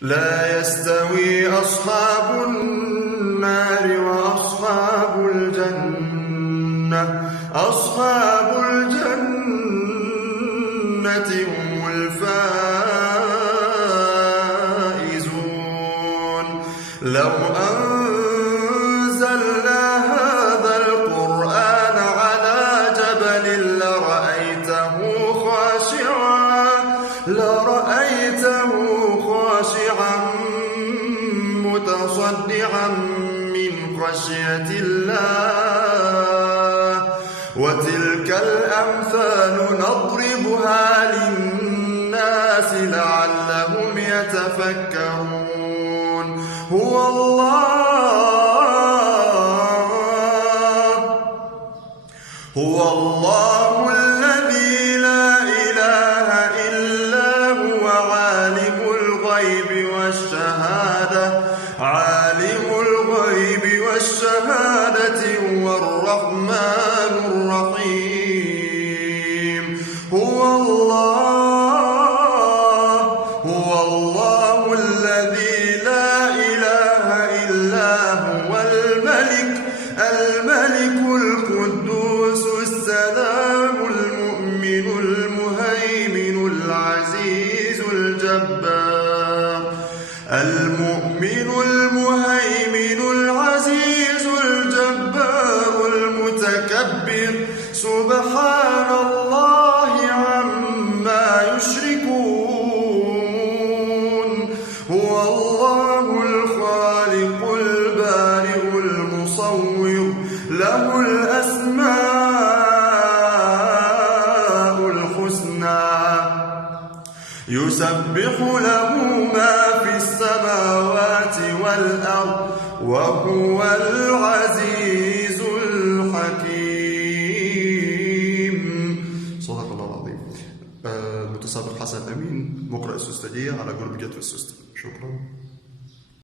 لا يستوي أصحاب النار وأصحاب الجنة، أصحاب الجنة هم الفائزون. لو أنزلنا هذا القرآن على جبل لرأيته خاشعا متصدعا من خشية الله. وتلك الأمثال نضربها للناس لعلهم يتفكرون. هو الله الذي لا إله إلا هو عالم الغيب والشهادة هو الرحمن الرحيم. هو الله الذي لا إله إلا هو الملك القدوس السلام المؤمن المهيمن العزيز الجبار. المؤمن المهيمن العزيز الجبار المتكبر سبحان الله عما يشركون. هو الله الخالق البارئ المصور له الأسماء الحسنى يسبح له ما في السماوات والأرض وهو العزيز الحكيم. صدق الله العظيم. المتسابق حسن أمين، مقرئ السوستجية على قلب جد في السوست. شكرا.